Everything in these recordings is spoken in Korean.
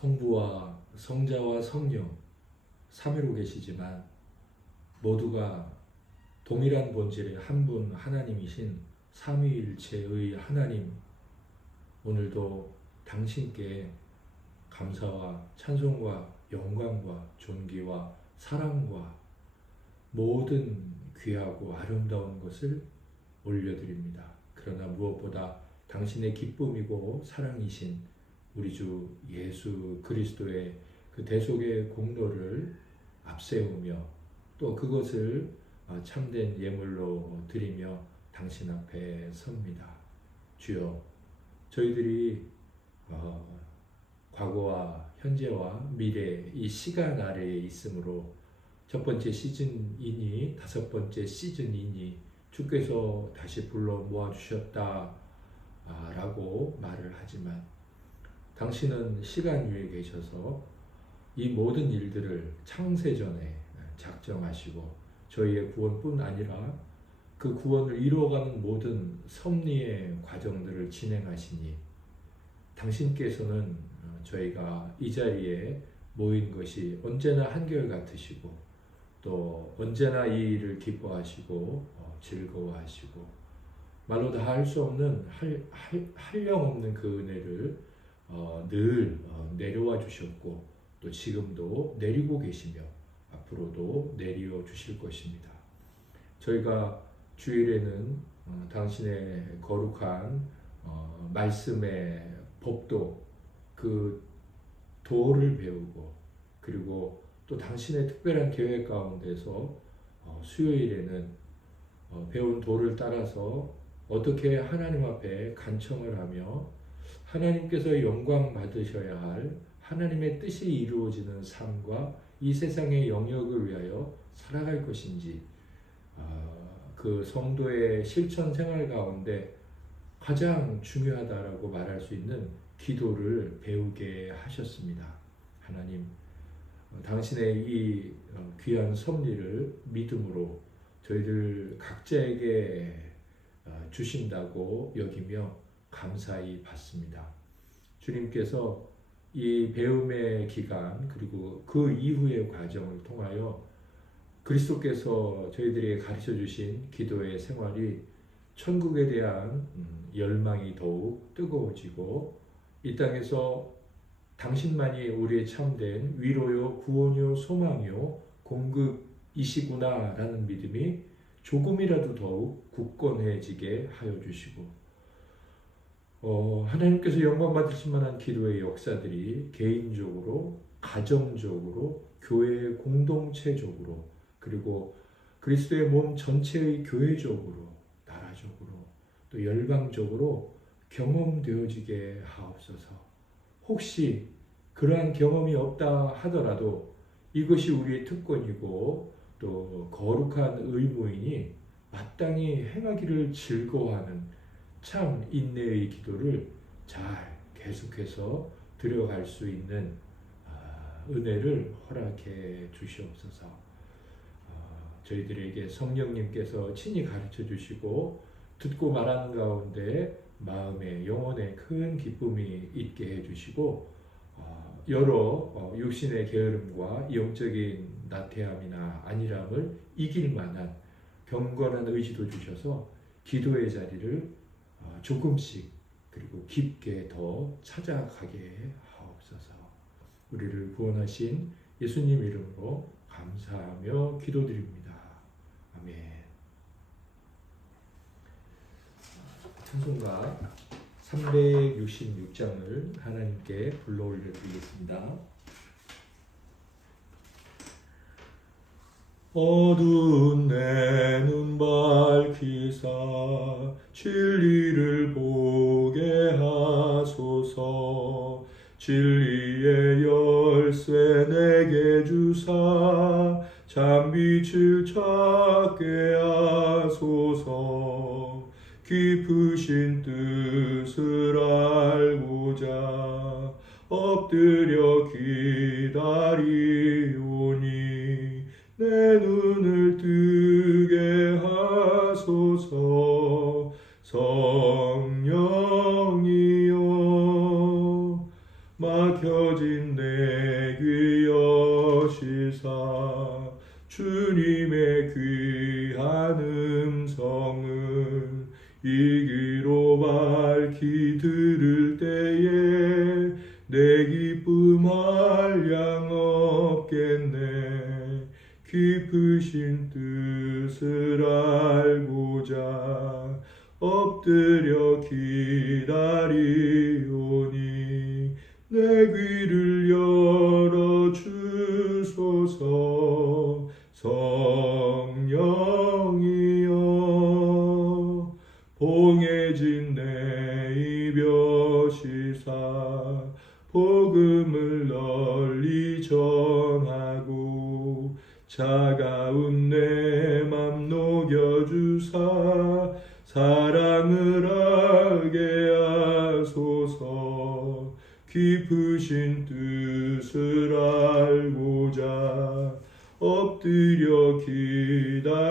성부와 성자와 성령 삼위로 계시지만 모두가 동일한 본질의 한 분 하나님이신 삼위일체의 하나님, 오늘도 당신께 감사와 찬송과 영광과 존귀와 사랑과 모든 귀하고 아름다운 것을 올려드립니다. 그러나 무엇보다 당신의 기쁨이고 사랑이신 우리 주 예수 그리스도의 그 대속의 공로를 앞세우며 또 그것을 참된 예물로 드리며 당신 앞에 섭니다. 주여, 저희들이 과거와 현재와 미래 이 시간 아래에 있으므로 첫 번째 시즌이니 다섯 번째 시즌이니 주께서 다시 불러 모아주셨다 라고 말을 하지만 당신은 시간 위에 계셔서 이 모든 일들을 창세전에 작정하시고 저희의 구원뿐 아니라 그 구원을 이루어가는 모든 섭리의 과정들을 진행하시니 당신께서는 저희가 이 자리에 모인 것이 언제나 한결같으시고 또 언제나 이 일을 기뻐하시고 즐거워하시고 말로 다 할 수 없는 한량없는 그 은혜를 늘 내려와 주셨고 또 지금도 내리고 계시며 앞으로도 내려 주실 것입니다. 저희가 주일에는 당신의 거룩한 말씀의 법도 그 도를 배우고 그리고 또 당신의 특별한 계획 가운데서 수요일에는 배운 도를 따라서 어떻게 하나님 앞에 간청을 하며 하나님께서 영광 받으셔야 할 하나님의 뜻이 이루어지는 삶과 이 세상의 영역을 위하여 살아갈 것인지 그 성도의 실천 생활 가운데 가장 중요하다라고 말할 수 있는 기도를 배우게 하셨습니다. 하나님, 당신의 이 귀한 섭리를 믿음으로 저희들 각자에게 주신다고 여기며 감사히 받습니다. 주님께서 이 배움의 기간 그리고 그 이후의 과정을 통하여 그리스도께서 저희들에게 가르쳐 주신 기도의 생활이 천국에 대한 열망이 더욱 뜨거워지고 이 땅에서 당신만이 우리의 참된 위로요 구원요 소망요 공급이시구나 라는 믿음이 조금이라도 더욱 굳건해지게 하여 주시고 하나님께서 영광 받으실 만한 기도의 역사들이 개인적으로 가정적으로 교회의 공동체적으로 그리고 그리스도의 몸 전체의 교회적으로 나라적으로 또 열방적으로 경험되어지게 하옵소서. 혹시 그러한 경험이 없다 하더라도 이것이 우리의 특권이고 또 거룩한 의무이니 마땅히 행하기를 즐거워하는 참 인내의 기도를 잘 계속해서 들어갈 수 있는 은혜를 허락해 주시옵소서. 저희들에게 성령님께서 친히 가르쳐 주시고 듣고 말하는 가운데 마음에 영혼에 큰 기쁨이 있게 해주시고 여러 육신의 게으름과 영적인 나태함이나 안일함을 이길 만한 경건한 의지도 주셔서 기도의 자리를 조금씩 그리고 깊게 더 찾아가게 하옵소서. 우리를 구원하신 예수님 이름으로 감사하며 기도드립니다. 아멘. 찬송가 366장을 하나님께 불러 올려드리겠습니다. 어두운 내 눈 밝히사 진리를 보게 하소서. 진리의 열쇠 내게 주사 참빛을 찾게 하소서. 깊으신 뜻을 알고자 엎드려 기다리오니 내 눈을 뜨게 하소서. 성령이여 막혀진 내 귀 여시사 주님의 귀한 음성을 이 귀로 밝히 들을 때에 내 기쁨 한량 없겠네. 깊으신 뜻을 알고자 엎드려 기다리오니 내 귀를 열어 주소서. 성령이여 봉해진 내 입여시사 복음을 널리 전하고 차가운 내 맘 녹여주사 사랑을 하게 하소서. 깊으신 뜻을 알고자 엎드려 기다리오니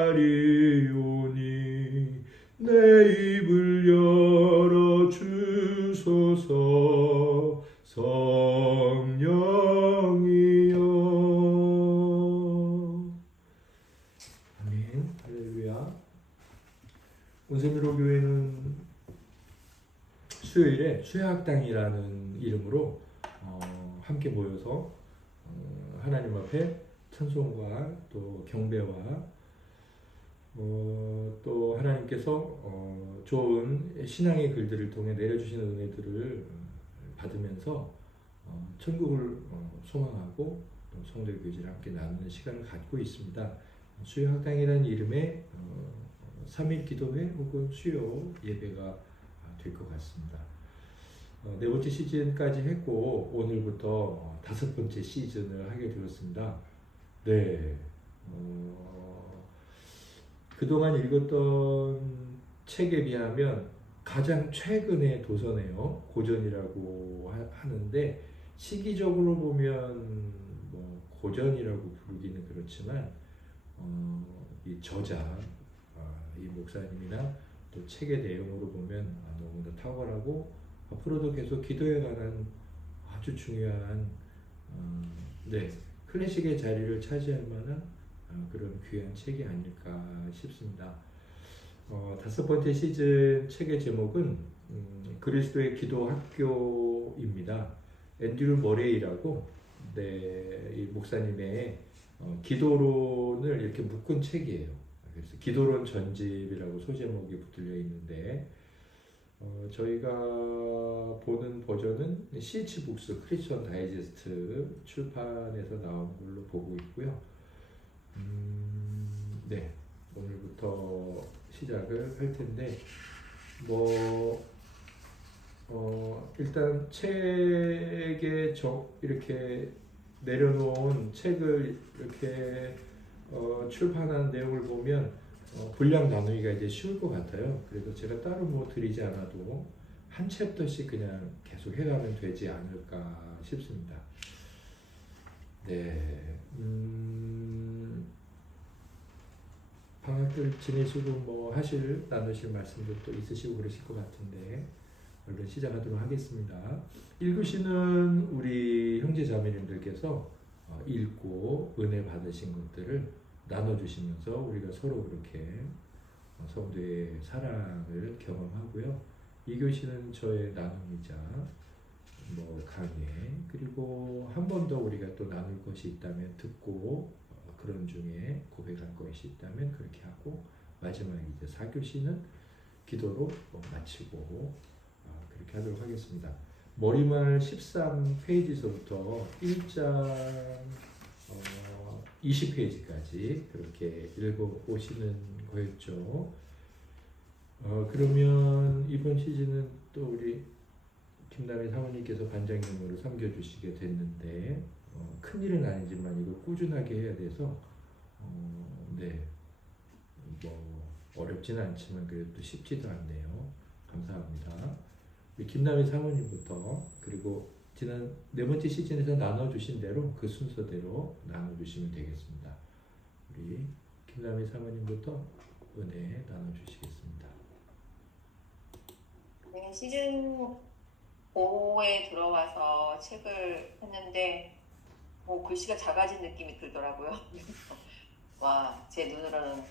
내 입을 열어 주소서. 성령이여. 아멘. 할렐루야. 온세미로 교회는 수요일에 수야학당이라는 이름으로 함께 모여서 하나님 앞에 찬송과 또 경배와 또 하나님께서 좋은 신앙의 글들을 통해 내려주시는 은혜들을 받으면서 천국을 소망하고 또 성도의 교제를 함께 나누는 시간을 갖고 있습니다. 수요학당이라는 이름의 3일 기도회 혹은 수요 예배가 될 것 같습니다. 네 번째 시즌까지 했고 오늘부터 다섯 번째 시즌을 하게 되었습니다. 네, 그동안 읽었던 책에 비하면 가장 최근의 도서네요. 고전이라고 하는데 시기적으로 보면 뭐 고전이라고 부르기는 그렇지만 이 저자, 이 목사님이나 또 책의 내용으로 보면 너무나 탁월하고 앞으로도 계속 기도에 관한 아주 중요한 클래식의 자리를 차지할 만한 그런 귀한 책이 아닐까 싶습니다. 다섯 번째 시즌 책의 제목은 그리스도의 기도 학교입니다. 앤드류 머레이라고 이 목사님의 기도론을 이렇게 묶은 책이에요. 그래서 기도론 전집이라고 소제목이 붙들려 있는데 저희가 보는 버전은 CH북스 크리스천 다이제스트 출판에서 나온 걸로 보고 있고요. 네, 오늘부터 시작을 할 텐데 일단 책에 이렇게 내려놓은 책을 이렇게 출판한 내용을 보면 분량 나누기가 이제 쉬울 것 같아요. 그래서 제가 따로 뭐 드리지 않아도 한 챕터씩 그냥 계속 해가면 되지 않을까 싶습니다. 네, 방학들 지내시고 뭐 나누실 말씀도 또 있으시고 그러실 것 같은데 얼른 시작하도록 하겠습니다. 읽으시는 우리 형제 자매님들께서 읽고 은혜 받으신 것들을 나눠주시면서 우리가 서로 그렇게 성도의 사랑을 경험하고요. 이 교시는 저의 나눔이자 강의 그리고 한 번 더 우리가 또 나눌 것이 있다면 듣고 그런 중에 고백할 것이 있다면 그렇게 하고 마지막에 이제 4교시는 기도로 마치고 그렇게 하도록 하겠습니다. 머리말 13페이지서부터 1장 20페이지까지 그렇게 읽어보시는 거였죠. 그러면 이번 시즌은 또 우리 김남희 사모님께서 반장님으로 섬겨주시게 됐는데 큰일은 아니지만 이거 꾸준하게 해야 돼서 어렵지는 않지만 그래도 쉽지도 않네요. 감사합니다. 우리 김남희 사모님부터 그리고 지난 네 번째 시즌에서 나눠주신 대로 그 순서대로 나눠주시면 되겠습니다. 우리 김남희 사모님부터 은혜 나눠주시겠습니다. 네, 시즌 고에 들어와서 책을 했는데 글씨가 작아진 느낌이 들더라고요. 와, 제 눈으로는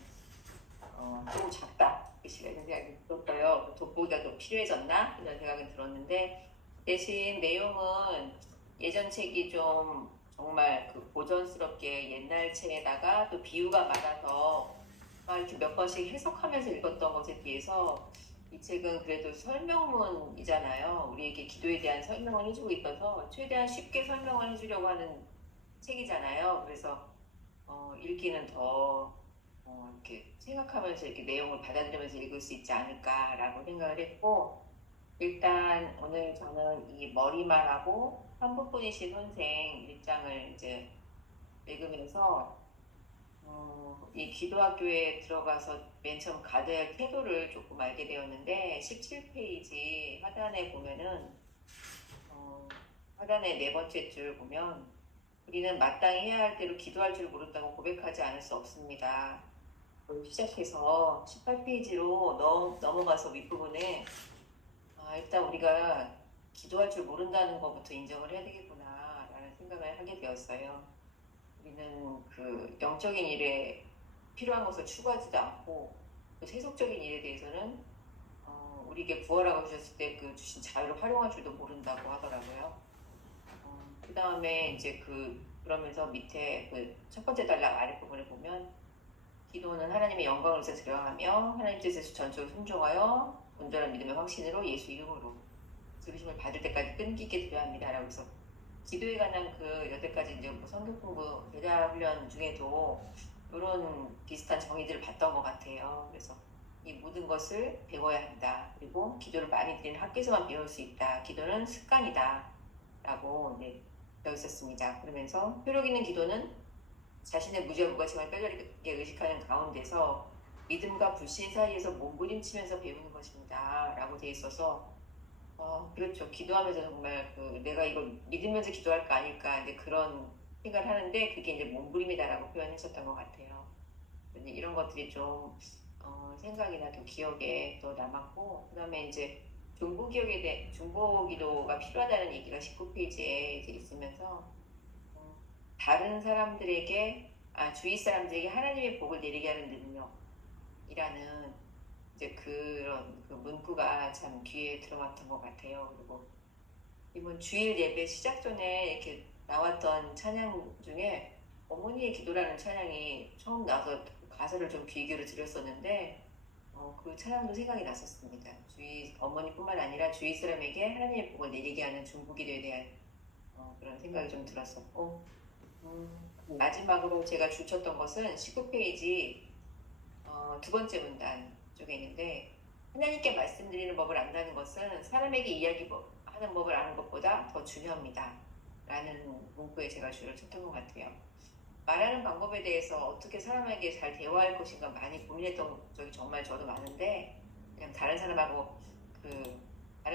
조금 작다. 글씨가 이런 생각이 들었어요. 돋보기가 더 필요해졌나? 이런 생각이 들었는데 대신 내용은 예전 책이 좀 정말 그 고전스럽게 옛날 책에다가 또 비유가 많아서 막 이렇게 몇 번씩 해석하면서 읽었던 것에 비해서 이 책은 그래도 설명문이잖아요. 우리에게 기도에 대한 설명을 해주고 있어서 최대한 쉽게 설명을 해주려고 하는 책이잖아요. 그래서 읽기는 더 이렇게 생각하면서 이렇게 내용을 받아들이면서 읽을 수 있지 않을까라고 생각을 했고, 일단 오늘 저는 이 머리말하고 한국분이신 선생 일장을 이제 읽으면서 이 기도학교에 들어가서 맨 처음 가져야 할 태도를 조금 알게 되었는데 17페이지 하단에 보면은 하단의 네 번째 줄 보면 우리는 마땅히 해야 할 대로 기도할 줄 모른다고 고백하지 않을 수 없습니다. 시작해서 18페이지로 넘어가서 윗부분에 일단 우리가 기도할 줄 모른다는 것부터 인정을 해야 되겠구나 라는 생각을 하게 되었어요. 우리는 그 영적인 일에 필요한 것을 추구하지도 않고 그 세속적인 일에 대해서는 우리에게 구하라고 주셨을 때 그 주신 자유를 활용할 줄도 모른다고 하더라고요. 그 다음에 이제 그러면서 밑에 그 첫 번째 단락 아랫부분에 보면 기도는 하나님의 영광을 위해서 드려야 하며 하나님 뜻에서 전적으로 순종하여 온전한 믿음의 확신으로 예수 이름으로 들으심을 받을 때까지 끈기있게 드려야 합니다. 라고 해서 기도에 관한 그 여태까지 이제 뭐 성경 공부 제자 훈련 중에도 이런 비슷한 정의들을 봤던 것 같아요. 그래서 이 모든 것을 배워야 한다. 그리고 기도를 많이 드리는 학교에서만 배울 수 있다. 기도는 습관이다. 라고 이제 되어 있었습니다. 그러면서 효력 있는 기도는 자신의 무죄와 무가침을 뼈저리게 의식하는 가운데서 믿음과 불신 사이에서 몸부림치면서 배우는 것입니다. 라고 되어 있어서 그렇죠. 기도하면서 정말 내가 이걸 믿으면서 기도할까 아닐까 이제 그런 생각을 하는데 그게 이제 몸부림이다라고 표현했었던 것 같아요. 이런 것들이 좀 생각이나 또 기억에 또 남았고, 그다음에 이제 중보기도가 필요하다는 얘기가 19페이지에 이제 있으면서 다른 사람들에게 주위 사람들에게 하나님의 복을 내리게 하는 능력이라는 이제 그런 그 문구가 참 귀에 들어왔던 것 같아요. 그리고 이번 주일 예배 시작 전에 이렇게 나왔던 찬양 중에 어머니의 기도라는 찬양이 처음 나와서 가사를 좀 귀 기울여 드렸었는데 그 찬양도 생각이 났었습니다. 주위 어머니뿐만 아니라 주위 사람에게 하나님의 복을 내리게 하는 중보기도에 대한 그런 생각이 좀 들었었고, 마지막으로 제가 줄쳤던 것은 19페이지 두 번째 문단 쪽에 있는데, 하나님께 말씀드리는 법을 안다는 것은 사람에게 이야기하는 법을 아는 것보다 더 중요합니다. 라는 문구에 제가 줄을 쳤던 것 같아요. 말하는 방법에 대해서 어떻게 사람에게 잘 대화할 것인가 많이 고민했던 적이 정말 저도 많은데, 그냥 다른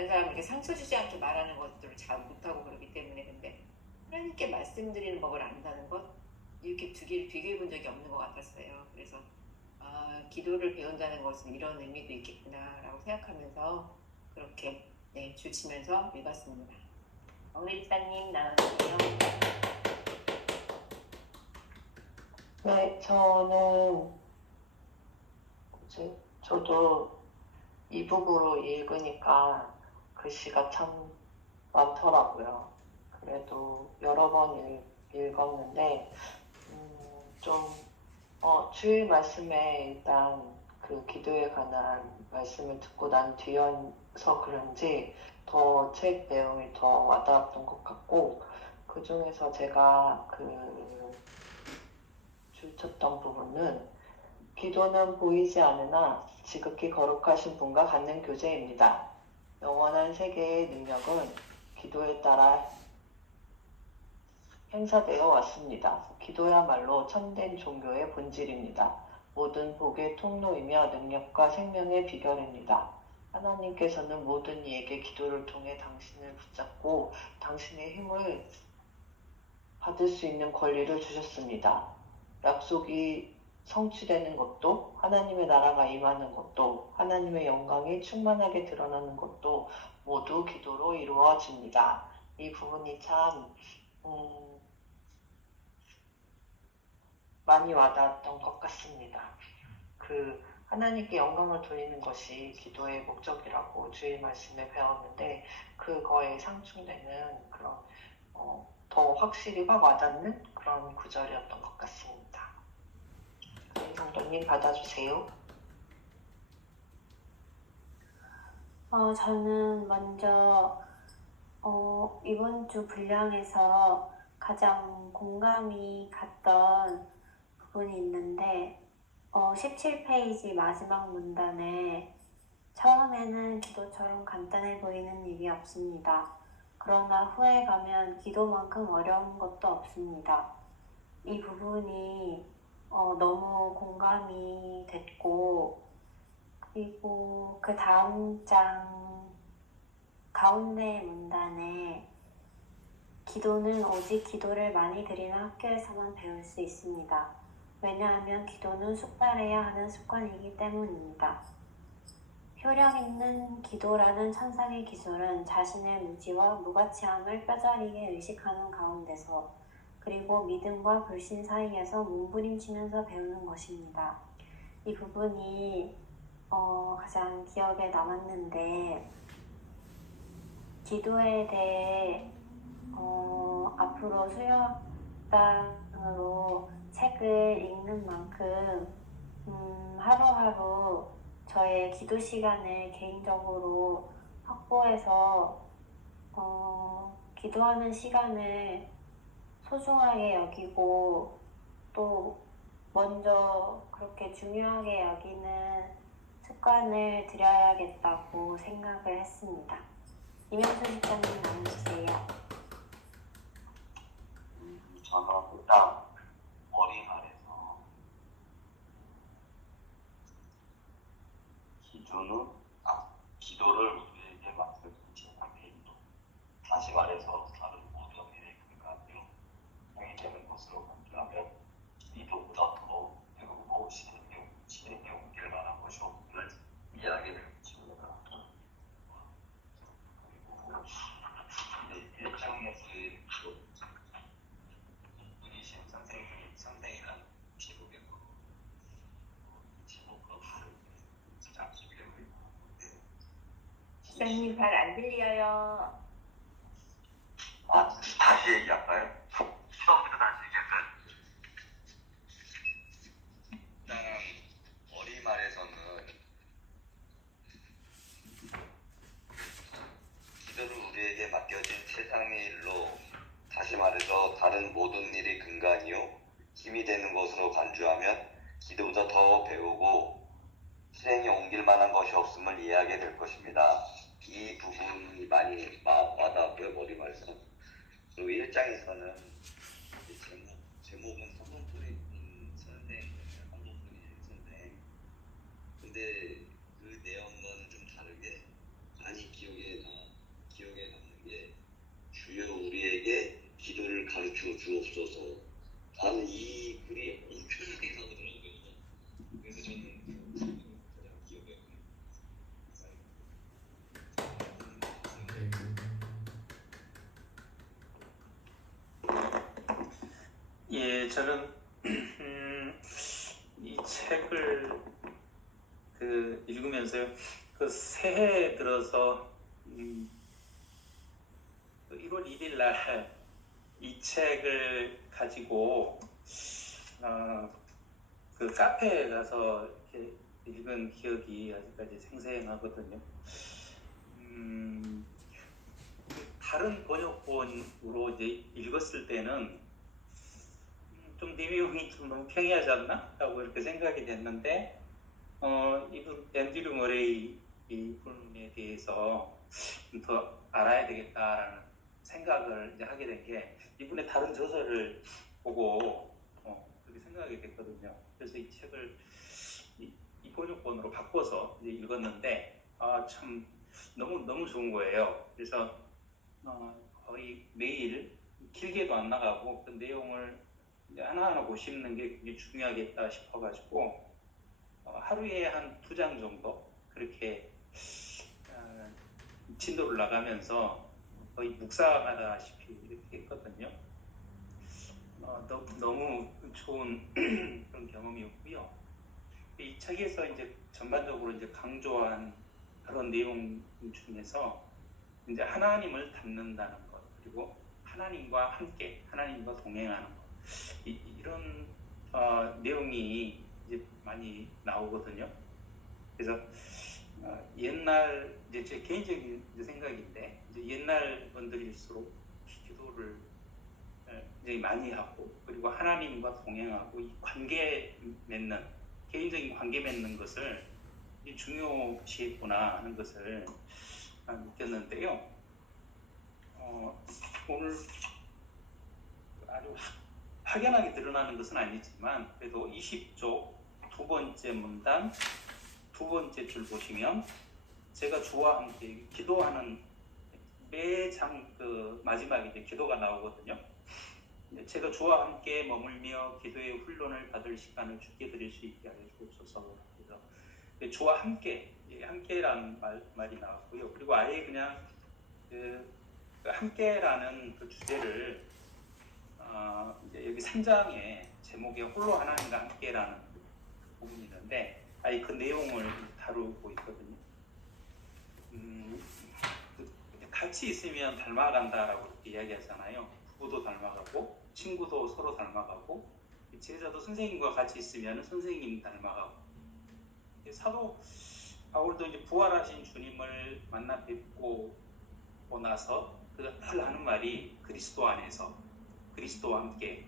사람에게 상처 주지 않게 말하는 것들을 잘 못하고 그러기 때문에. 근데 하나님께 말씀드리는 법을 안다는 것, 이렇게 두 개를 비교해 본 적이 없는 것 같았어요. 그래서 기도를 배운다는 것은 이런 의미도 있겠구나라고 생각하면서 그렇게 줄치면서 읽었습니다. 우리 집사님 나눠주세요. 네, 저도 이북으로 읽으니까 글씨가 참 많더라고요. 그래도 여러 번 읽었는데, 주일 말씀에 일단 그 기도에 관한 말씀을 듣고 난 뒤여서 그런지 더 책 내용이 더 와닿았던 것 같고, 그 중에서 제가 줄쳤던 부분은 기도는 보이지 않으나 지극히 거룩하신 분과 갖는 교제입니다. 영원한 세계의 능력은 기도에 따라 행사되어 왔습니다. 기도야말로 참된 종교의 본질입니다. 모든 복의 통로이며 능력과 생명의 비결입니다. 하나님께서는 모든 이에게 기도를 통해 당신을 붙잡고 당신의 힘을 받을 수 있는 권리를 주셨습니다. 약속이 성취되는 것도, 하나님의 나라가 임하는 것도, 하나님의 영광이 충만하게 드러나는 것도 모두 기도로 이루어집니다. 이 부분이 참 많이 와닿았던 것 같습니다. 그 하나님께 영광을 돌리는 것이 기도의 목적이라고 주의 말씀에 배웠는데 그거에 상충되는 그런 더 확실히 확 와닿는 그런 구절이었던 것 같습니다. 성도님 받아주세요. 저는 먼저 이번 주 분량에서 가장 공감이 갔던 부분이 있는데 17페이지 마지막 문단에 처음에는 기도처럼 간단해 보이는 일이 없습니다. 그러나 후에 가면 기도만큼 어려운 것도 없습니다. 이 부분이 너무 공감이 됐고 그리고 그 다음 장 가운데 문단에 기도는 오직 기도를 많이 드리는 학교에서만 배울 수 있습니다. 왜냐하면 기도는 숙달해야 하는 습관이기 때문입니다. 효력 있는 기도라는 천상의 기술은 자신의 무지와 무가치함을 뼈저리게 의식하는 가운데서 그리고 믿음과 불신 사이에서 몸부림치면서 배우는 것입니다. 이 부분이 가장 기억에 남았는데 기도에 대해 앞으로 수요학당으로 책을 읽는 만큼 하루하루 저의 기도 시간을 개인적으로 확보해서 기도하는 시간을 소중하게 여기고 또 먼저 그렇게 중요하게 여기는 습관을 들여야겠다고 생각을 했습니다. 이명수 집사님 나눠주세요. 저는 일단 머리 말해서 기도를 우리에게 맡겨진 제사의 인도. 다시 말해서 다른 모든 일에 근간으로 행이 되는 것으로 간주하면 기도보다 더 배우고 진행에 옮길 만한 것이 없음을 이해하게 될 것입니다. 그리고 일정에서의 분이신 선생이란 제목에서 제목과 다르게 잠시 배우고 있는데 집사님 잘 안 들려요. 다시 얘기할까요? 처음부터 다시 얘기할까요? 일단 어린 말에서는 기도를 우리에게 맡겨진 세상의 일로 다시 말해서 다른 모든 일이 근간이요 힘이 되는 것으로 간주하면 기도보다 더 배우고 실행에 옮길 만한 것이 없음을 이해하게 될 것입니다. 이 부분이 많이 와닿고요. 머리 말에서. 그리고 1장에서는 제목은 성공풀이 선생이에요. 성공풀이 선생. 근데 그 내용과는 좀 다르게 많이 기억에 남는 게 주여 우리에게 기도를 가르쳐 주옵소서. 나는 이 글이 엄청나게 이상하더라고요. 그래서 저는 가장 기억에 예, 저는 이 책을 읽으면서요, 새해 들어서 1월 1일 날 이 책을 가지고 카페에 가서 이렇게 읽은 기억이 아직까지 생생하거든요. 다른 번역본으로 이제 읽었을 때는 좀 내용이 좀 너무 평이하지 않나? 라고 이렇게 생각이 됐는데 이분 앤드류 머레이 이분에 대해서 좀 더 알아야 되겠다라는 생각을 이제 하게 된 게 이분의 다른 저서를 보고 그렇게 생각이 됐거든요. 그래서 이 책을 이 번역본으로 바꿔서 이제 읽었는데 참 너무 좋은 거예요. 그래서 거의 매일 길게도 안 나가고 그 내용을 이제 하나하나 보시는 게 굉장히 중요하겠다 진도를 나가면서 거의 묵상하다시피 이렇게 했거든요. 너무 좋은 그런 경험이었고요. 이 책에서 이제 전반적으로 이제 강조한 그런 내용 중에서 이제 하나님을 닮는다는 것, 그리고 하나님과 함께, 하나님과 동행하는 것, 이런 내용이 이제 많이 나오거든요. 그래서 옛날 이제 제 개인적인 이제 생각인데, 이제 옛날 분들일수록 기도를 굉장히 많이 하고, 그리고 하나님과 동행하고 이 관계 맺는, 개인적인 관계 맺는 것을 중요시했구나 하는 것을 느꼈는데요. 오늘 아주 확연하게 드러나는 것은 아니지만 그래도 20쪽 두 번째 문단 두 번째 줄 보시면 제가 주와 함께 기도하는 매장 그 마지막에 이제 기도가 나오거든요. 제가 주와 함께 머물며 기도의 훈련을 받을 시간을 주께 드릴 수 있게 하여 주옵소서. 그래서 주와 함께라는 말이 나왔고요. 그리고 아예 그냥 그 함께라는 그 주제를 이제 여기 3장에 제목에 홀로 하나님과 함께라는 부분이 있는데 아예 그 내용을 다루고 있거든요. 같이 있으면 닮아간다라고 이렇게 이야기하잖아요. 부부도 닮아가고 친구도 서로 닮아가고 제자도 선생님과 같이 있으면 선생님 닮아가고 사도 바울도 이제 부활하신 주님을 만나 뵙고 나서 그가 늘 하는 말이 그리스도 안에서 그리스도와 함께.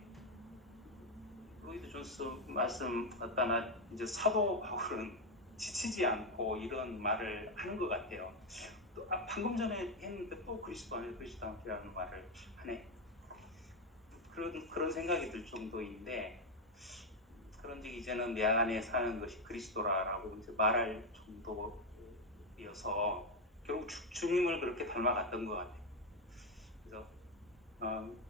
로이드 존스 말씀 같다나 이제 사도 바울은 지치지 않고 이런 말을 하는 것 같아요. 또 방금 전에 했는데 또 그리스도 안에 그리스도 함께라는 말을 하네. 그런 생각이 들 정도인데, 그런데 이제는 내 안에 사는 것이 그리스도라라고 이제 말할 정도여서 결국 주님을 그렇게 닮아갔던 것 같아요. 그래서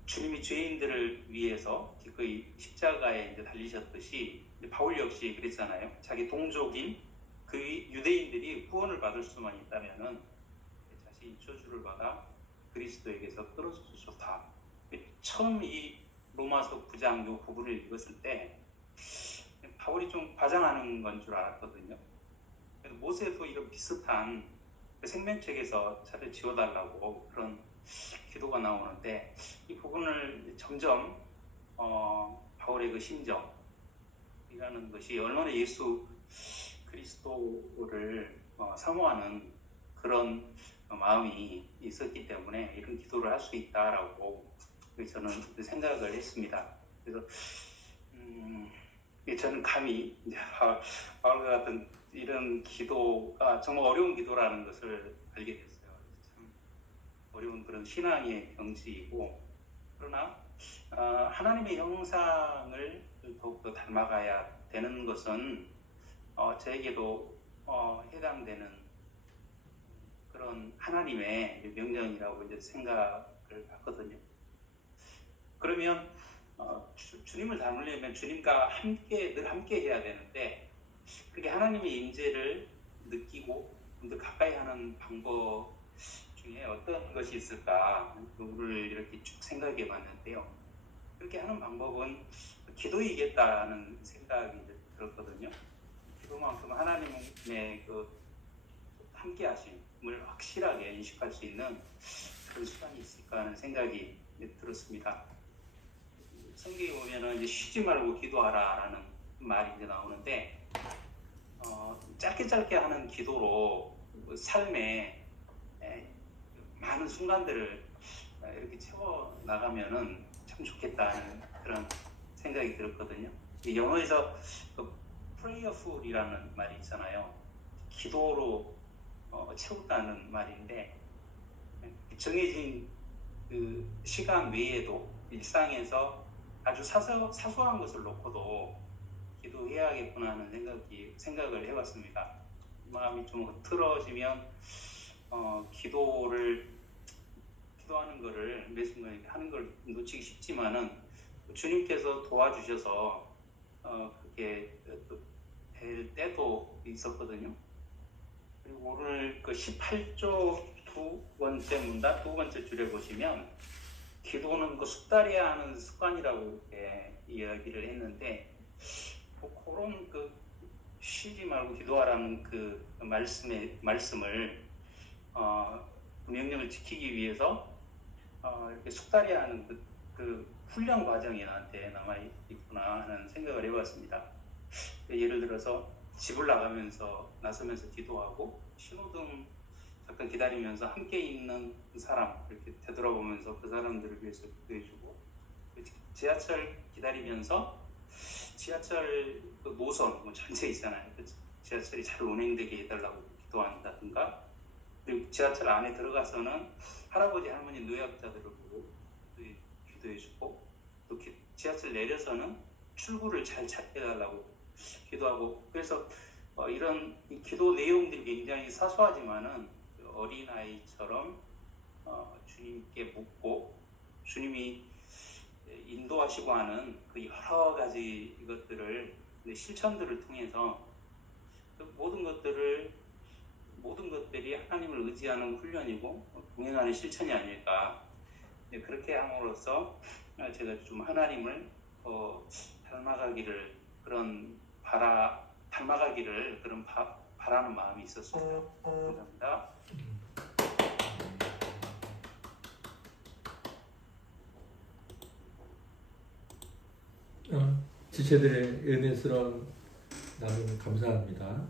주님이 죄인들을 위해서 기꺼이 십자가에 이제 달리셨듯이 바울 역시 그랬잖아요. 자기 동족인 그 유대인들이 구원을 받을 수만 있다면은 자신이 저주를 받아 그리스도에게서 떨어져서 좋다. 처음 이 로마서 9장 요 부분을 읽었을 때 바울이 좀 과장하는 건 줄 알았거든요. 그래서 모세도 이런 비슷한 생명책에서 차를 지워달라고 그런 기도가 나오는데 이 부분을 점점 바울의 그 심정이라는 것이 얼마나 예수 그리스도를 사모하는 그런 마음이 있었기 때문에 이런 기도를 할 수 있다라고 저는 생각을 했습니다. 그래서 저는 감히 이제 바울과 같은 이런 기도가 정말 어려운 기도라는 것을 알게 됐어요. 참 어려운 그런 신앙의 경지이고, 그러나 하나님의 형상을 더욱더 닮아가야 되는 것은 저에게도 해당되는 그런 하나님의 명령이라고 이제 생각을 하거든요. 그러면 주님을 닮으려면 주님과 늘 함께 해야 되는데, 그렇게 하나님의 임재를 느끼고 좀 더 가까이 하는 방법 중에 어떤 것이 있을까 오늘 이렇게 쭉 생각해 봤는데요. 그렇게 하는 방법은 기도이겠다는 생각이 들었거든요. 기도만큼 하나님의 그 함께 하심을 확실하게 인식할 수 있는 그런 시간이 있을까 하는 생각이 들었습니다. 성경에 보면은 이제 쉬지 말고 기도하라라는 말이 이제 나오는데, 짧게 하는 기도로 삶에 많은 순간들을 이렇게 채워 나가면은 참 좋겠다는 그런 생각이 들었거든요. 영어에서 prayerful이라는 말이 있잖아요. 기도로 채웠다는 말인데, 정해진 그 시간 외에도 일상에서 아주 사소한 것을 놓고도 기도해야겠구나 하는 생각을 해봤습니다. 마음이 좀 흐트러지면 기도하는 거를 매 순간 하는 걸 놓치기 쉽지만은 주님께서 도와주셔서 그게 될 때도 있었거든요. 그리고 오늘 그 18조 두 번째 문단 두 번째 줄에 보시면 기도는 그 숙달해야 하는 습관이라고 이렇게 이야기를 했는데 뭐 그런 그 쉬지 말고 기도하라는 그 말씀을 그 명령을 지키기 위해서 이렇게 숙달해야 하는 그 훈련 과정이 나한테 남아 있구나 하는 생각을 해봤습니다. 예를 들어서 집을 나서면서 기도하고 신호등 잠깐 기다리면서 함께 있는 사람 이렇게 되돌아보면서 그 사람들을 위해서 기도해주고 지하철 기다리면서 지하철 그 노선 뭐 전체 있잖아요. 지하철이 잘 운행되게 해달라고 기도한다든가 그리고 지하철 안에 들어가서는 할아버지 할머니 노약자들을 보고 기도해주고 또 지하철 내려서는 출구를 잘 찾게해달라고 기도하고 그래서 이런 이 기도 내용들이 굉장히 사소하지만은 어린아이처럼 주님께 묻고 주님이 인도하시고 하는 그 여러 가지 이것들을 실천들을 통해서 그 모든 것들이 하나님을 의지하는 훈련이고 동행하는 실천이 아닐까. 그렇게 함으로써 제가 좀 하나님을 더 닮아가기를 바라는 마음이 있었습니다. 감사합니다. 지체들의 은혜스러운 나눔 감사합니다.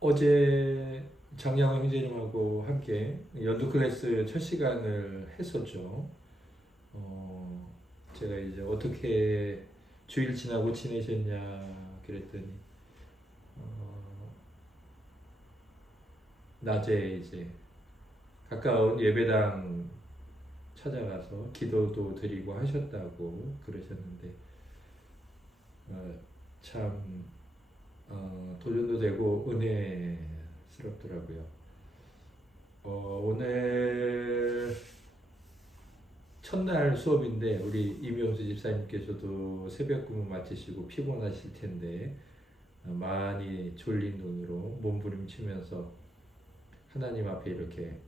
어제 장양호 형제님하고 함께 연두 클래스 첫 시간을 했었죠. 제가 이제 어떻게 주일 지나고 지내셨냐 그랬더니 낮에 이제 가까운 예배당 찾아가서 기도도 드리고 하셨다고 그러셨는데 참 도전도 되고 은혜스럽더라고요. 오늘 첫날 수업인데 우리 이명수 집사님께서도 새벽 근무 마치시고 피곤하실 텐데 많이 졸린 눈으로 몸부림치면서 하나님 앞에 이렇게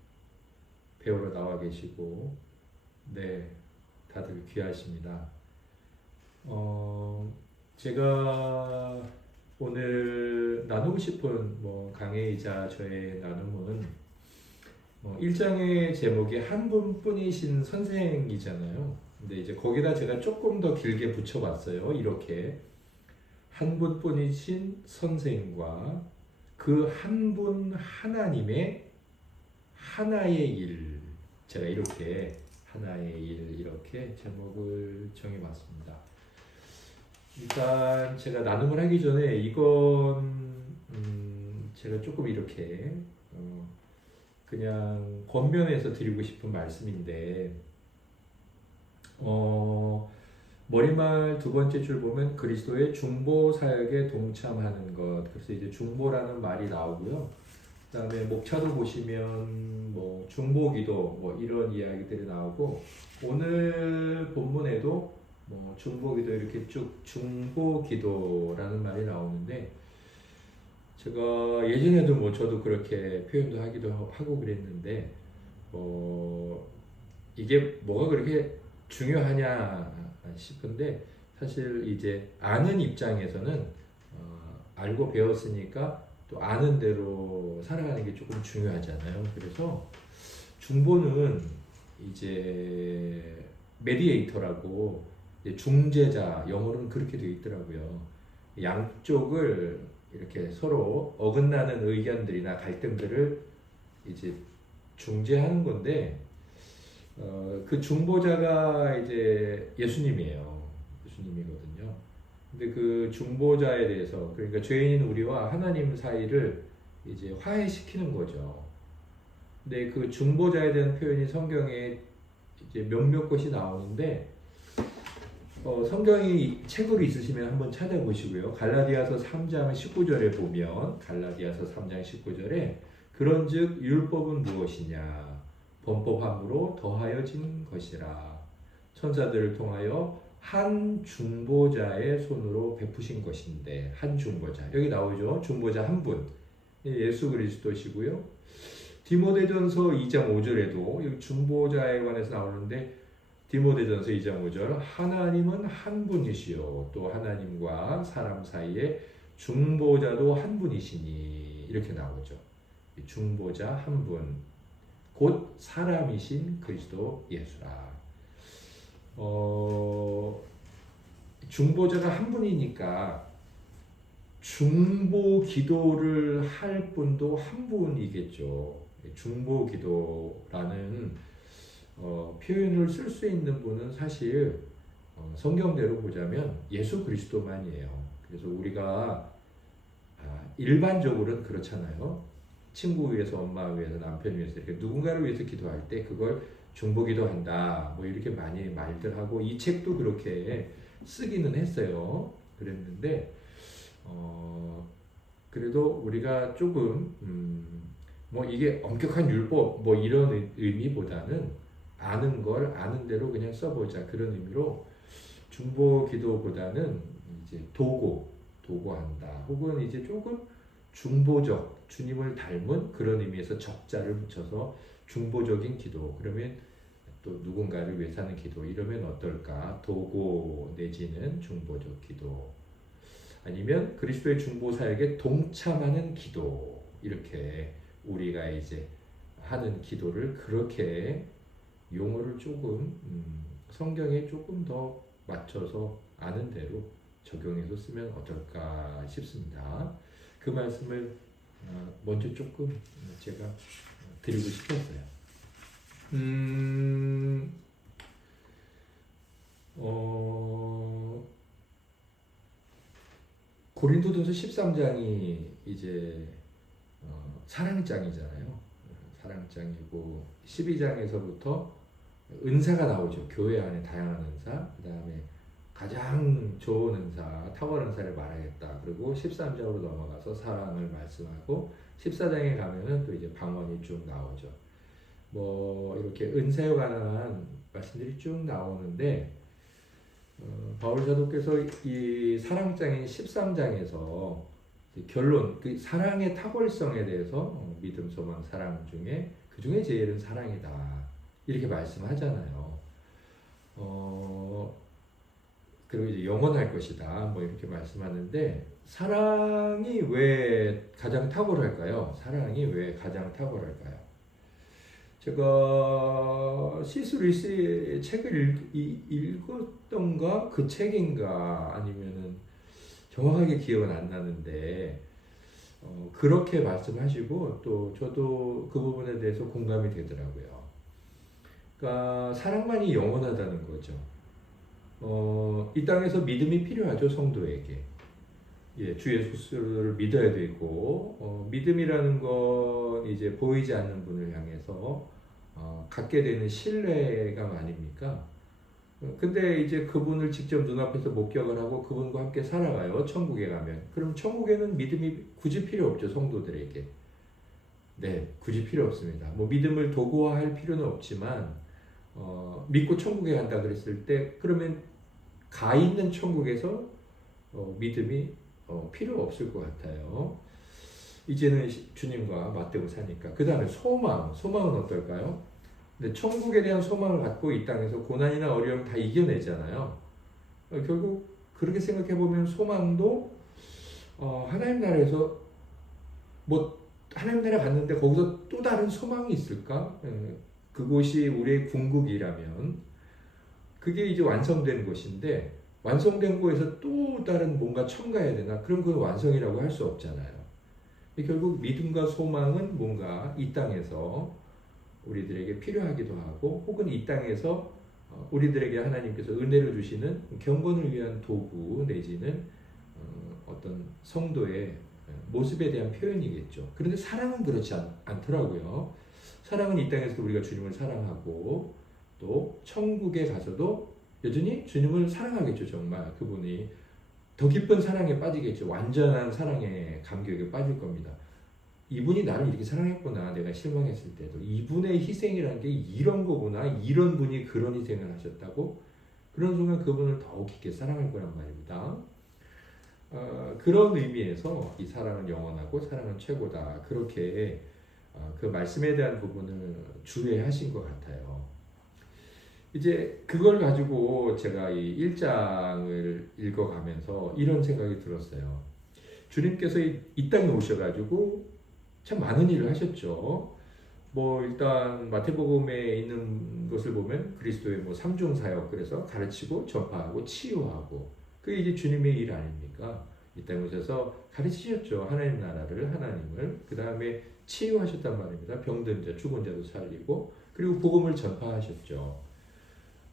배우러 나와 계시고 네 다들 귀하십니다. 제가 오늘 나누고 싶은 강해이자 저의 나눔은 1장의 제목이 한 분뿐이신 선생이잖아요. 근데 이제 거기다 제가 조금 더 길게 붙여봤어요. 이렇게 한 분뿐이신 선생과 그 한 분 하나님의 하나의 일, 제가 이렇게 하나의 일 이렇게 제목을 정해봤습니다. 일단 제가 나눔을 하기 전에 이건 제가 조금 이렇게 그냥 권면해서 드리고 싶은 말씀인데 머리말 두 번째 줄 보면 그리스도의 중보 사역에 동참하는 것. 그래서 이제 중보라는 말이 나오고요. 그다음에 목차도 보시면 중보기도 이런 이야기들이 나오고 오늘 본문에도 중보기도 이렇게 쭉 중보기도라는 말이 나오는데 제가 예전에도 저도 그렇게 표현도 하기도 하고 그랬는데 이게 뭐가 그렇게 중요하냐 싶은데 사실 이제 아는 입장에서는 알고 배웠으니까 또 아는 대로 살아가는 게 조금 중요하잖아요. 그래서 중보는 이제 메디에이터라고 이제 중재자, 영어로는 그렇게 되어 있더라고요. 양쪽을 이렇게 서로 어긋나는 의견들이나 갈등들을 이제 중재하는 건데 그 중보자가 이제 예수님이에요. 예수님이거든요. 근데 그 중보자에 대해서 그러니까 죄인인 우리와 하나님 사이를 이제 화해시키는 거죠. 근데 그 중보자에 대한 표현이 성경에 이제 몇몇 곳이 나오는데 성경이 책으로 있으시면 한번 찾아보시고요. 갈라디아서 3장 19절에 보면 갈라디아서 3장 19절에 그런즉 율법은 무엇이냐 범법함으로 더하여진 것이라 천사들을 통하여 한 중보자의 손으로 베푸신 것인데 한 중보자 여기 나오죠. 중보자 한 분 예수 그리스도시고요. 디모데전서 2장 5절에도 중보자에 관해서 나오는데 디모데전서 2장 5절 하나님은 한 분이시요 또 하나님과 사람 사이에 중보자도 한 분이시니 이렇게 나오죠. 중보자 한 분, 곧 사람이신 그리스도 예수라. 중보자가 한 분이니까 중보 기도를 할 분도 한 분이겠죠. 중보 기도라는 표현을 쓸 수 있는 분은 사실 성경대로 보자면 예수 그리스도만이에요. 그래서 우리가 일반적으로는 그렇잖아요. 친구 위해서, 엄마 위해서, 남편 위해서 이렇게 누군가를 위해서 기도할 때 그걸 중보 기도한다. 뭐 이렇게 많이 말들 하고 이 책도 그렇게 쓰기는 했어요. 그랬는데 그래도 우리가 조금 뭐 이게 엄격한 율법 뭐 이런 의미보다는 아는 걸 아는 대로 그냥 써보자 그런 의미로 중보 기도보다는 이제 도고한다 혹은 이제 조금 중보적 주님을 닮은 그런 의미에서 적자를 붙여서 중보적인 기도 그러면 또 누군가를 위해서 하는 기도 이러면 어떨까? 도고 내지는 중보적 기도 아니면 그리스도의 중보 사역에 동참하는 기도 이렇게 우리가 이제 하는 기도를 그렇게 용어를 조금 성경에 조금 더 맞춰서 아는 대로 적용해서 쓰면 어떨까 싶습니다. 그 말씀을 먼저 조금 제가 드리고 싶었어요. 고린도전서 13장이 이제 사랑장이잖아요. 사랑장이고 12장에서부터 은사가 나오죠. 교회 안에 다양한 은사, 그 다음에 가장 좋은 은사, 탁월한 은사를 말하겠다. 그리고 13장으로 넘어가서 사랑을 말씀하고 14장에 가면은 또 이제 방언이 쭉 나오죠. 뭐 이렇게 은사에 관한 말씀들이 쭉 나오는데 바울 사도께서 이 사랑장인 13장에서 결론, 그 사랑의 탁월성에 대해서 믿음, 소망, 사랑 중에 그 중에 제일은 사랑이다 이렇게 말씀하잖아요. 그리고 이제 영원할 것이다 뭐 이렇게 말씀하는데 사랑이 왜 가장 탁월할까요? 사랑이 왜 가장 탁월할까요? 제가 C.S. 루이스의 책을 읽었던가 그 책인가 아니면은 정확하게 기억은 안 나는데 그렇게 말씀하시고 또 저도 그 부분에 대해서 공감이 되더라고요. 그러니까 사랑만이 영원하다는 거죠. 이 땅에서 믿음이 필요하죠, 성도에게. 예, 주 예수를 믿어야 되고 믿음이라는 건 이제 보이지 않는 분을 향해서 갖게 되는 신뢰감 아닙니까? 근데 이제 그분을 직접 눈앞에서 목격을 하고 그분과 함께 살아가요. 천국에 가면. 그럼 천국에는 믿음이 굳이 필요 없죠, 성도들에게. 네, 굳이 필요 없습니다. 뭐 믿음을 도구화할 필요는 없지만 믿고 천국에 간다 그랬을 때 그러면 가 있는 천국에서 믿음이 필요 없을 것 같아요. 이제는 주님과 맞대고 사니까. 그 다음에 소망은 어떨까요? 근데 천국에 대한 소망을 갖고 이 땅에서 고난이나 어려움 다 이겨내잖아요. 결국 그렇게 생각해 보면 소망도 하나님 나라에서 뭐 하나님 나라 갔는데 거기서 또 다른 소망이 있을까? 그곳이 우리의 궁극이라면 그게 이제 완성된 것인데 완성된 곳에서 또 다른 뭔가 첨가해야 되나? 그럼 그건 완성이라고 할 수 없잖아요. 결국 믿음과 소망은 뭔가 이 땅에서 우리들에게 필요하기도 하고 혹은 이 땅에서 우리들에게 하나님께서 은혜를 주시는 경건을 위한 도구 내지는 어떤 성도의 모습에 대한 표현이겠죠. 그런데 사랑은 그렇지 않더라고요. 사랑은 이 땅에서도 우리가 주님을 사랑하고 또 천국에 가서도 여전히 주님을 사랑하겠죠. 정말 그분이 더 깊은 사랑에 빠지겠죠. 완전한 사랑의 감격에 빠질 겁니다. 이분이 나를 이렇게 사랑했구나. 내가 실망했을 때도 이분의 희생이라는 게 이런 거구나. 이런 분이 그런 희생을 하셨다고 그런 순간 그분을 더욱 깊게 사랑할 거란 말입니다. 그런 의미에서 이 사랑은 영원하고 사랑은 최고다. 그렇게 그 말씀에 대한 부분을 주의하신 것 같아요. 이제 그걸 가지고 제가 이 1장을 읽어가면서 이런 생각이 들었어요. 주님께서 이 땅에 오셔가지고 참 많은 일을 하셨죠. 뭐 일단 마태복음에 있는 것을 보면 그리스도의 뭐 삼중 사역, 그래서 가르치고 전파하고 치유하고, 그게 이제 주님의 일 아닙니까? 이 땅에 오셔서 가르치셨죠. 하나님 나라를, 하나님을. 그 다음에 치유하셨단 말입니다. 병든 자, 죽은 자도 살리고, 그리고 복음을 전파하셨죠.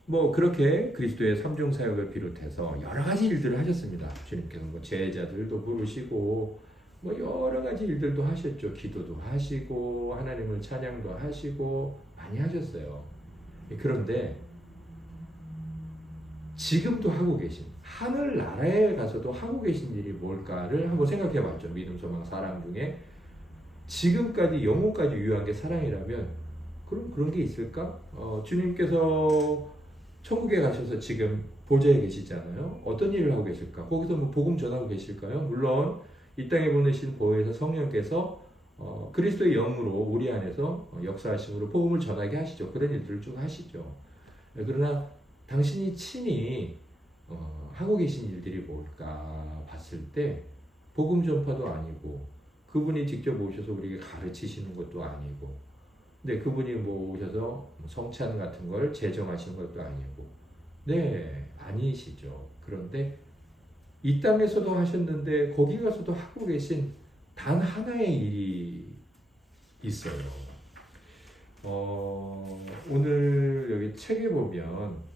뭐 그렇게 그리스도의 삼중 사역을 비롯해서 여러 가지 일들을 하셨습니다. 주님께서 뭐 제자들도 부르시고 뭐 여러 가지 일들도 하셨죠. 기도도 하시고 하나님을 찬양도 하시고 많이 하셨어요. 그런데 지금도 하고 계신, 하늘 나라에 가서도 하고 계신 일이 뭘까를 한번 생각해 봤죠. 믿음, 소망, 사랑 중에 지금까지 영혼까지 유효한 게 사랑이라면 그럼 그런 게 있을까? 주님께서 천국에 가셔서 지금 보좌에 계시잖아요. 어떤 일을 하고 계실까? 거기서 뭐 복음 전하고 계실까요? 물론 이 땅에 보내신 보혜사 성령께서 그리스도의 영으로 우리 안에서 역사하심으로 복음을 전하게 하시죠. 그런 일들을 쭉 하시죠. 그러나 당신이 친히 하고 계신 일들이 뭘까 봤을 때 복음 전파도 아니고, 그분이 직접 오셔서 우리에게 가르치시는 것도 아니고, 근데 그분이 뭐 오셔서 성찬 같은 걸 제정하시는 것도 아니고, 네, 아니시죠. 그런데 이 땅에서도 하셨는데 거기 가서도 하고 계신 단 하나의 일이 있어요. 오늘 여기 책에 보면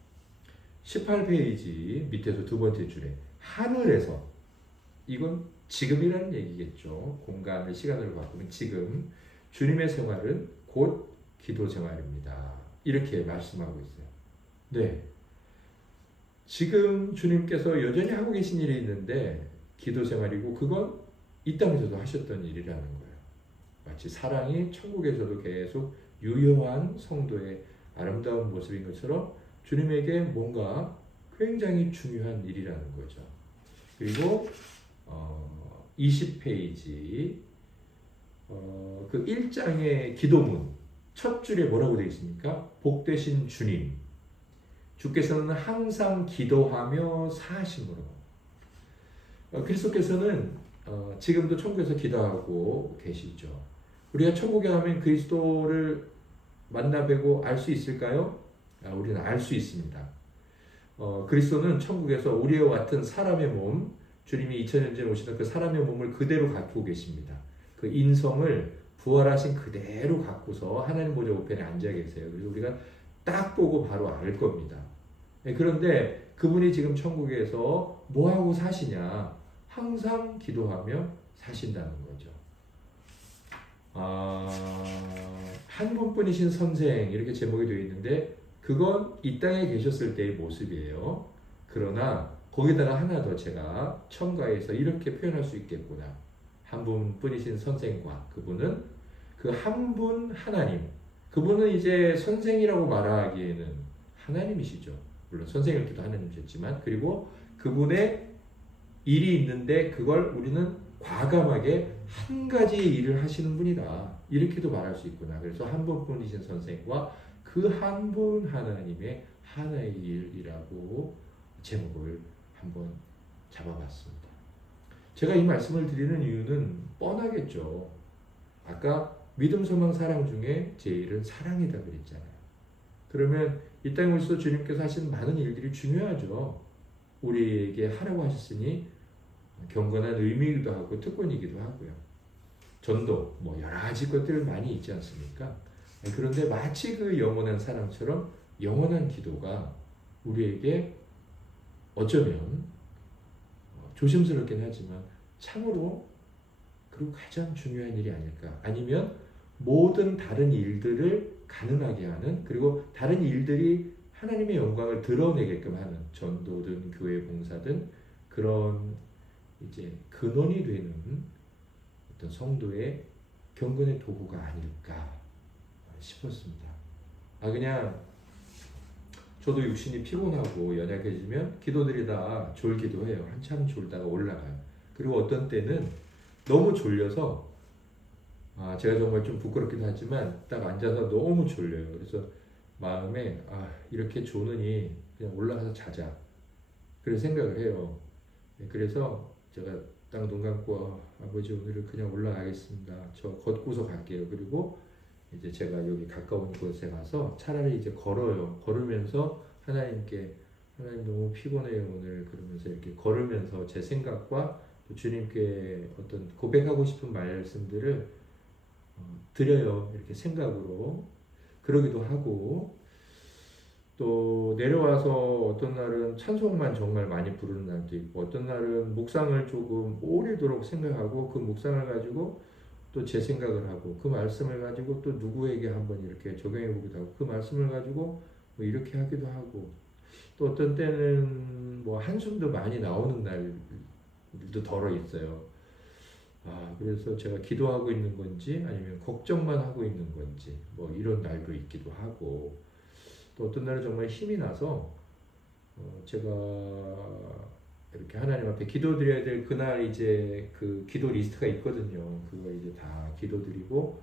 18페이지 밑에서 두 번째 줄에 하늘에서, 이건 지금이라는 얘기겠죠. 공간을 시간으로 바꾸면 지금 주님의 생활은 곧 기도 생활입니다. 이렇게 말씀하고 있어요. 네. 지금 주님께서 여전히 하고 계신 일이 있는데 기도 생활이고, 그건 이 땅에서도 하셨던 일이라는 거예요. 마치 사랑이 천국에서도 계속 유효한 성도의 아름다운 모습인 것처럼 주님에게 뭔가 굉장히 중요한 일이라는 거죠. 그리고 20페이지 그 1장의 기도문 첫 줄에 뭐라고 되어 있습니까? 복되신 주님, 주께서는 항상 기도하며 사심으로. 그리스도께서는 지금도 천국에서 기도하고 계시죠. 우리가 천국에 가면 그리스도를 만나 뵈고 알 수 있을까요? 우리는 알 수 있습니다. 그리스도는 천국에서 우리와 같은 사람의 몸, 주님이 2000년 전에 오시던 그 사람의 몸을 그대로 갖고 계십니다. 그 인성을 부활하신 그대로 갖고서 하나님 보좌 우편에 앉아 계세요. 그래서 우리가 딱 보고 바로 알 겁니다. 그런데 그분이 지금 천국에서 뭐하고 사시냐? 항상 기도하며 사신다는 거죠. 한 분뿐이신 선생, 이렇게 제목이 되어 있는데 그건 이 땅에 계셨을 때의 모습이에요. 그러나 거기다가 하나 더 제가 첨가해서 이렇게 표현할 수 있겠구나. 한 분뿐이신 선생과 그분은 그 한 분 하나님, 그분은 이제 선생이라고 말하기에는 하나님이시죠. 물론 선생님께도 하나님이셨지만, 그리고 그분의 일이 있는데 그걸 우리는 과감하게 한 가지 일을 하시는 분이다, 이렇게도 말할 수 있구나. 그래서 한 분뿐이신 선생과 그 한 분 하나님의 하나의 일이라고 제목을 한번 잡아봤습니다. 제가 이 말씀을 드리는 이유는 뻔하겠죠. 아까 믿음, 소망, 사랑 중에 제일은 사랑이다 그랬잖아요. 그러면 이 땅에 오셔서 주님께서 하신 많은 일들이 중요하죠. 우리에게 하라고 하셨으니 경건한 의미이기도 하고 특권이기도 하고요. 전도, 뭐 여러 가지 것들 많이 있지 않습니까? 그런데 마치 그 영원한 사랑처럼 영원한 기도가 우리에게 어쩌면 조심스럽긴 하지만 참으로 그리고 가장 중요한 일이 아닐까. 아니면 모든 다른 일들을 가능하게 하는, 그리고 다른 일들이 하나님의 영광을 드러내게끔 하는, 전도든 교회 봉사든 그런 이제 근원이 되는 어떤 성도의 경건의 도구가 아닐까 싶었습니다. 그냥 저도 육신이 피곤하고 연약해지면 기도드리다 졸기도 해요. 한참 졸다가 올라가요. 그리고 어떤 때는 너무 졸려서 제가 정말 좀 부끄럽기도 하지만 딱 앉아서 너무 졸려요. 그래서 마음에 이렇게 조느니 그냥 올라가서 자자. 그런 생각을 해요. 그래서 제가 딱 눈 감고 아버지 오늘은 그냥 올라가겠습니다. 저 걷고서 갈게요. 그리고 이제 제가 여기 가까운 곳에 가서 차라리 이제 걸어요. 걸으면서 하나님께 하나님 너무 피곤해요 오늘 그러면서 이렇게 걸으면서 제 생각과 또 주님께 어떤 고백하고 싶은 말씀들을 드려요. 이렇게 생각으로 그러기도 하고 또 내려와서 어떤 날은 찬송만 정말 많이 부르는 날도 있고 어떤 날은 묵상을 조금 오래도록 생각하고 그 묵상을 가지고 또 제 생각을 하고 그 말씀을 가지고 또 누구에게 한번 이렇게 적용해 보기도 하고 그 말씀을 가지고 뭐 이렇게 하기도 하고 또 어떤 때는 뭐 한숨도 많이 나오는 날도 덜어 있어요. 그래서 제가 기도하고 있는 건지 아니면 걱정만 하고 있는 건지 뭐 이런 날도 있기도 하고 또 어떤 날은 정말 힘이 나서 제가 이렇게 하나님 앞에 기도드려야 될 그날 이제 그 기도 리스트가 있거든요. 그거 이제 다 기도드리고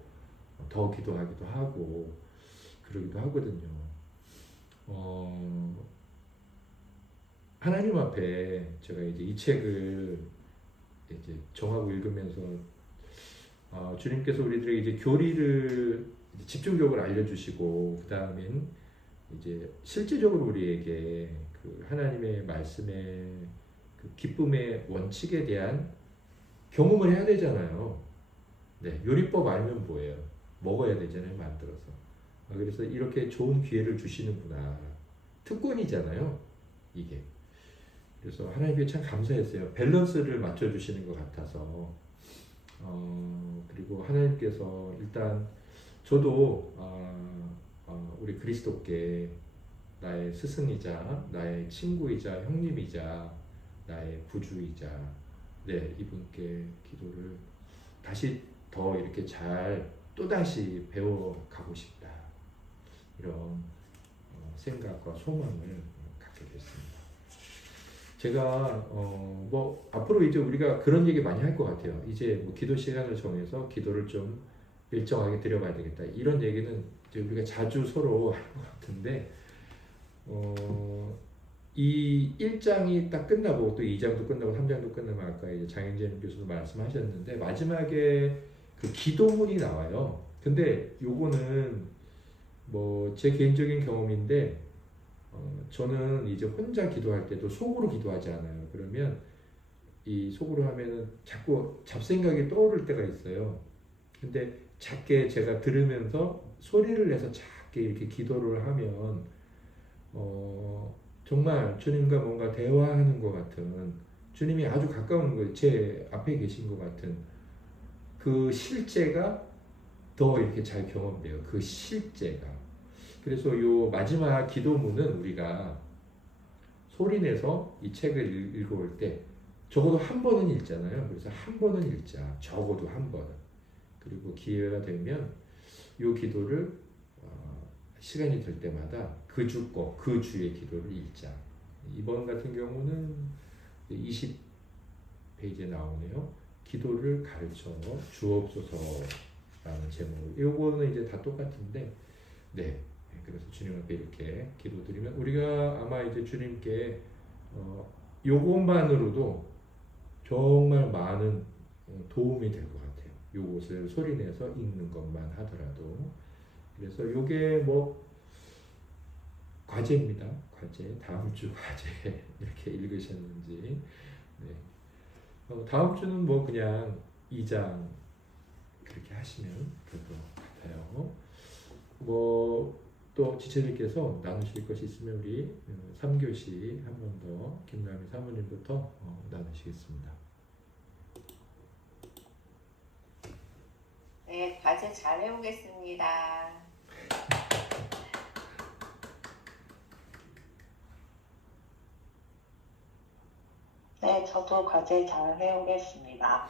더 기도하기도 하고 그러기도 하거든요. 하나님 앞에 제가 이제 이 책을 이제 정하고 읽으면서 주님께서 우리들에게 이제 교리를 이제 집중적으로 알려주시고 그 다음엔 이제 실제적으로 우리에게 그 하나님의 말씀의 그 기쁨의 원칙에 대한 경험을 해야 되잖아요. 네, 요리법 알면 뭐예요? 먹어야 되잖아요, 만들어서. 그래서 이렇게 좋은 기회를 주시는구나. 특권이잖아요, 이게. 그래서 하나님께 참 감사했어요. 밸런스를 맞춰주시는 것 같아서. 그리고 하나님께서 일단 저도 우리 그리스도께 나의 스승이자 나의 친구이자 형님이자 나의 구주이자 이분께 기도를 다시 더 이렇게 잘 또다시 배워가고 싶다. 이런 생각과 소망을 갖게 됐습니다. 제가 뭐 앞으로 이제 우리가 그런 얘기 많이 할 것 같아요. 이제 뭐 기도 시간을 정해서 기도를 좀 일정하게 드려봐야 되겠다. 이런 얘기는 이제 우리가 자주 서로 할 것 같은데 이 1장이 딱 끝나고 또 2장도 끝나고 3장도 끝나면 아까 이제 장영재 교수도 말씀하셨는데 마지막에 그 기도문이 나와요. 근데 요거는 뭐 제 개인적인 경험인데 저는 이제 혼자 기도할 때도 속으로 기도하지 않아요. 그러면 이 속으로 하면은 자꾸 잡생각이 떠오를 때가 있어요. 근데 작게 제가 들으면서 소리를 내서 작게 이렇게 기도를 하면 정말 주님과 뭔가 대화하는 것 같은 주님이 아주 가까운 거, 제 앞에 계신 것 같은 그 실제가 더 이렇게 잘 경험돼요. 그 실제가. 그래서 요 마지막 기도문은 우리가 소리내서 이 책을 읽어올 때 적어도 한 번은 읽잖아요. 그래서 한 번은 읽자. 적어도 한 번은. 그리고 기회가 되면 요 기도를 시간이 될 때마다 그 주 거, 그 주의 기도를 읽자. 이번 같은 경우는 20페이지에 나오네요. 기도를 가르쳐 주옵소서라는 제목. 이거는 이제 다 똑같은데, 그래서 주님 앞에 이렇게 기도드리면 우리가 아마 이제 주님께 요것만으로도 정말 많은 도움이 될 것 같아요. 요것을 소리내서 읽는 것만 하더라도. 그래서 요게 뭐 과제입니다. 과제. 다음 주 과제 이렇게 읽으셨는지. 다음 주는 뭐 그냥 2장 그렇게 하시면 될 것 같아요. 뭐 또 지체들께서 나누실 것이 있으면 우리 3교시 한 번 더 김남희 사모님부터 나누시겠습니다. 네, 과제 잘 해오겠습니다. 네, 저도 과제 잘 해오겠습니다.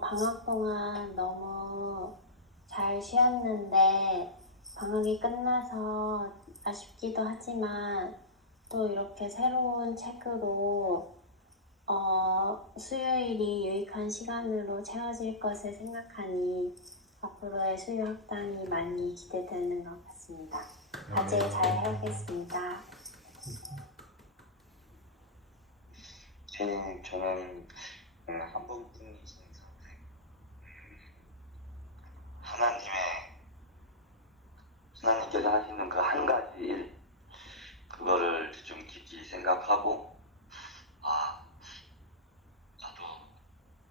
방학 동안 너무 잘 쉬었는데 방학이 끝나서 아쉽기도 하지만 또 이렇게 새로운 책으로 수요일이 유익한 시간으로 채워질 것을 생각하니 앞으로의 수요 학당이 많이 기대되는 것 같습니다. 과제 잘 해오겠습니다. 저는 한 번뿐이신 상태. 하나님께서 하시는 그 한 가지 일, 그거를 좀 깊이 생각하고, 나도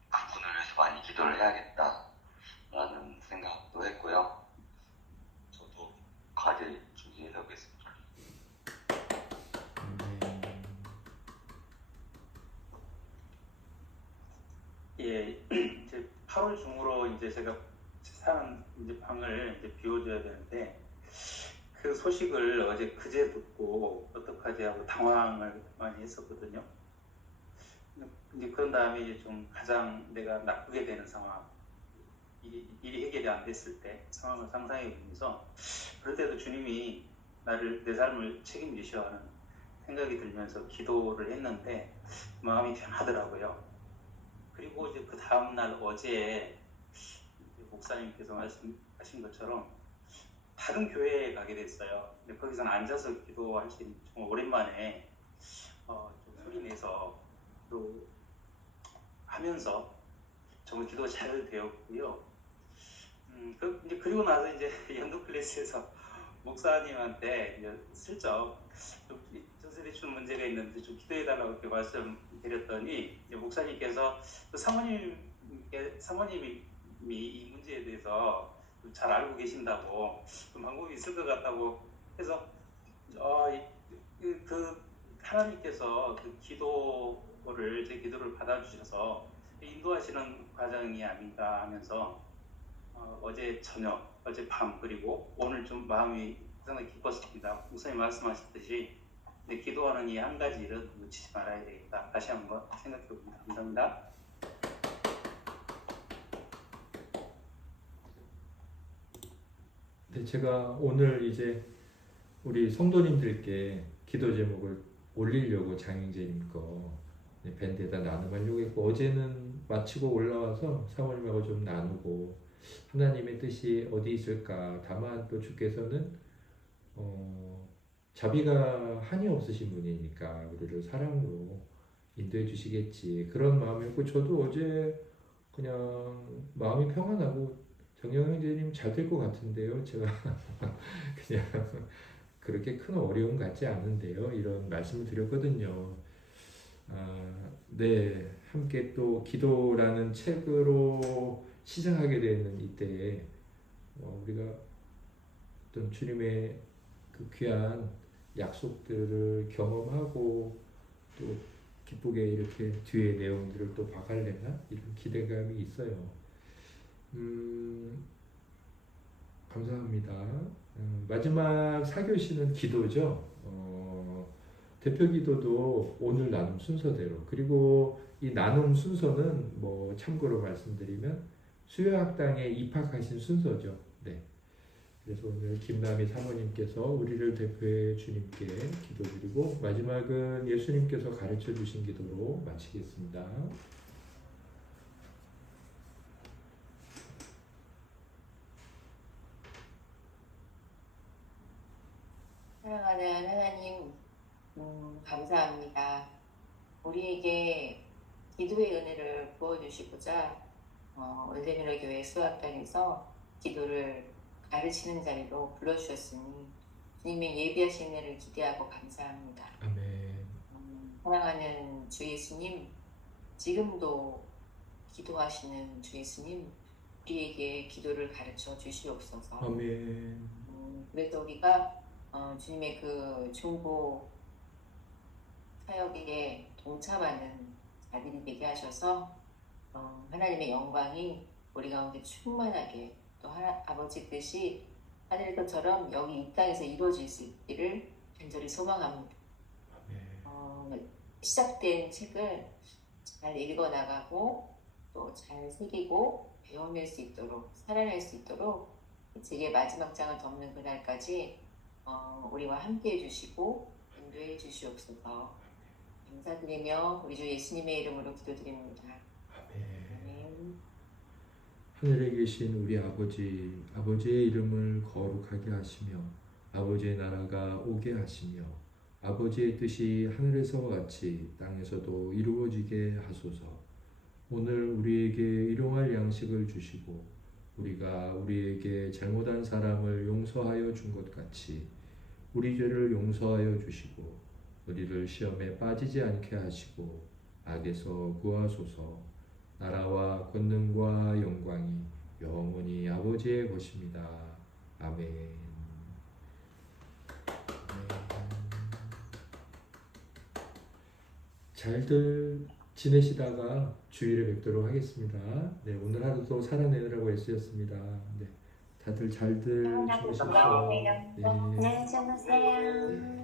그분을 위해서 많이 기도를 해야겠다라는 생각도 했고요. 저도 과제 준비해 보겠습니다. 예, 이제 8월 중으로 이제 제가 사는 이제 방을 이제 비워줘야 되는데 그 소식을 어제 그제 듣고 어떡하지 하고 당황을 많이 했었거든요. 이제 그런 다음에 이제 좀 가장 내가 나쁘게 되는 상황, 일이 해결이 안 됐을 때 상황을 상상해 보면서 그럴 때도 주님이 내 삶을 책임지셔 하는 생각이 들면서 기도를 했는데 마음이 편하더라고요. 그리고 이제 그 다음날 어제 목사님께서 말씀하신 것처럼 다른 교회에 가게 됐어요. 근데 거기서는 앉아서 기도할 수 있는 정말 오랜만에 좀 소리 내서 또 하면서 정말 기도가 잘 되었고요. 이제 그리고 나서 이제 연도 클래스에서 목사님한테 이제 슬쩍 전세대출 문제가 있는데 좀 기도해달라고 이렇게 말씀드렸더니 이제 목사님께서 사모님이 이 문제에 대해서 잘 알고 계신다고 좀 방법이 있을 것 같다고 해서 하나님께서 그 기도를 제 기도를 받아주셔서 인도하시는 과정이 아닌가 하면서 어제 저녁, 어제 밤 그리고 오늘 좀 마음이 상당히 기뻤습니다. 목사님 말씀하셨듯이 기도하는 이 한 가지 일은 놓치지 말아야 되겠다. 다시 한번 생각해 봅니다. 감사합니다. 네, 제가 오늘 이제 우리 성도님들께 기도 제목을 올리려고 장영재님 거 밴드에다 나눔하려고 했고, 어제는 마치고 올라와서 사모님하고 좀 나누고 하나님의 뜻이 어디 있을까. 다만 또 주께서는 자비가 한이 없으신 분이니까 우리를 사랑으로 인도해 주시겠지, 그런 마음이었고, 저도 어제 그냥 마음이 평안하고 정영 형제님 잘 될 것 같은데요, 제가 그냥 그렇게 큰 어려움 같지 않은데요, 이런 말씀을 드렸거든요. 네, 함께 또 기도라는 책으로 시작하게 되는 이때에 우리가 어떤 주님의 그 귀한 약속들을 경험하고 또 기쁘게 이렇게 뒤에 내용들을 또 봐갈래나 이런 기대감이 있어요. 감사합니다. 마지막 4교시는 기도죠. 대표 기도도 오늘 나눔 순서대로, 그리고 이 나눔 순서는 뭐 참고로 말씀드리면 수요학당에 입학하신 순서죠. 네. 그래서 오늘 김남희 사모님께서 우리를 대표해 주님께 기도드리고, 마지막은 예수님께서 가르쳐 주신 기도로 마치겠습니다. 사랑하는 하나님, 감사합니다. 우리에게 기도의 은혜를 부어주시고자 올데밀러 교회 수학당에서 기도를 가르치는 자리로 불러주셨으니 주님의 예비하신 은혜를 기대하고 감사합니다. 아멘. 사랑하는 주 예수님, 지금도 기도하시는 주 예수님, 우리에게 기도를 가르쳐 주시옵소서. 아멘. 그래서 우리가 주님의 그 중보 사역에 동참하는 자들이 되게 하셔서 하나님의 영광이 우리 가운데 충만하게, 또 아버지 뜻이 하늘 것처럼 여기 이 땅에서 이루어질 수 있기를 간절히 소망합니다. 시작된 책을 잘 읽어나가고 또 잘 새기고 배워낼 수 있도록, 살아낼 수 있도록 책의 마지막 장을 덮는 그날까지 우리와 함께 해주시고 인도해 주시옵소서. 감사드리며 우리 주 예수님의 이름으로 기도드립니다. 아멘. 아멘. 하늘에 계신 우리 아버지, 아버지의 이름을 거룩하게 하시며 아버지의 나라가 오게 하시며 아버지의 뜻이 하늘에서와 같이 땅에서도 이루어지게 하소서. 오늘 우리에게 일용할 양식을 주시고 우리가 우리에게 잘못한 사람을 용서하여 준 것 같이 우리 죄를 용서하여 주시고 우리를 시험에 빠지지 않게 하시고 악에서 구하소서. 나라와 권능과 영광이 영원히 아버지의 것입니다. 아멘. 잘들 지내시다가 주일에 뵙도록 하겠습니다. 네, 오늘 하루도 살아내느라고 애쓰셨습니다. 네, 다들 잘들 지내십시오. 네. 안녕히 주무세요.